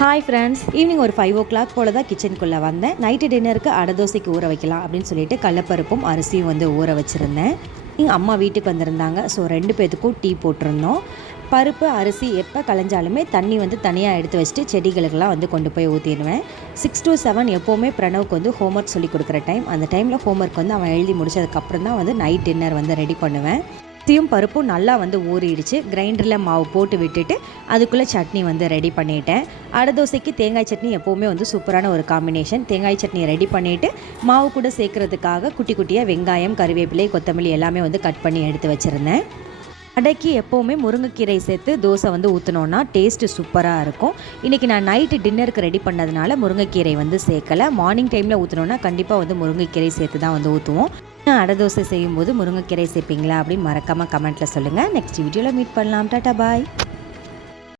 Hi friends, evening ஒரு 5 o'clock போல் தான் கிச்சனுக்குள்ளே வந்தேன். நைட்டு டின்னருக்கு அடை தோசைக்கு ஊற வைக்கலாம் அப்படின்னு சொல்லிட்டு கடலப்பருப்பும் அரிசியும் வந்து ஊற வச்சுருந்தேன். எங்கள் அம்மா வீட்டுக்கு வந்திருந்தாங்க. ஸோ 2 பேத்துக்கும் டீ போட்டிருந்தோம். பருப்பு அரிசி எப்போ கலைஞ்சாலுமே தண்ணி வந்து தனியாக எடுத்து வச்சுட்டு செடிகளுக்கெல்லாம் வந்து கொண்டு போய் ஊற்றிடுவேன். 6 to 7 எப்போவுமே பிரணவுக்கு வந்து ஹோம்ஒர்க் சொல்லி கொடுக்குற டைம். அந்த டைமில் ஹோம்ஒர்க் வந்து அவன் எழுதி முடிச்சதுக்கப்புறம் தான் வந்து நைட் டின்னர் வந்து ரெடி பண்ணுவேன். அரிசியும் பருப்பும் நல்லா வந்து ஊறிடுச்சு. கிரைண்டரில் மாவு போட்டு விட்டுட்டு அதுக்குள்ளே சட்னி வந்து ரெடி பண்ணிட்டேன். அடை தோசைக்கு தேங்காய் சட்னி எப்போவுமே வந்து சூப்பரான ஒரு காம்பினேஷன். தேங்காய் சட்னி ரெடி பண்ணிவிட்டு மாவு கூட சேர்க்குறதுக்காக குட்டி குட்டியாக வெங்காயம், கறிவேப்பிலை, கொத்தமல்லி எல்லாமே வந்து கட் பண்ணி எடுத்து வச்சுருந்தேன். அடைக்கு எப்போவுமே முருங்கைக்கீரை சேர்த்து தோசை வந்து ஊற்றினோன்னா டேஸ்ட்டு சூப்பராக இருக்கும். இன்றைக்கி நான் நைட்டு டின்னருக்கு ரெடி பண்ணதுனால முருங்கைக்கீரை வந்து சேர்க்கலை. மார்னிங் டைமில் ஊற்றினோன்னா கண்டிப்பாக வந்து முருங்கைக்கீரை சேர்த்து தான் வந்து ஊற்றுவோம். அடை தோசை செய்யும்போது முருங்கைக்கீரை சேர்ப்பீங்களா அப்படின்னு மறக்காமல் கமெண்ட்டில் சொல்லுங்கள். நெக்ஸ்ட் வீடியோவில் மீட் பண்ணலாம். டாடா பாய்.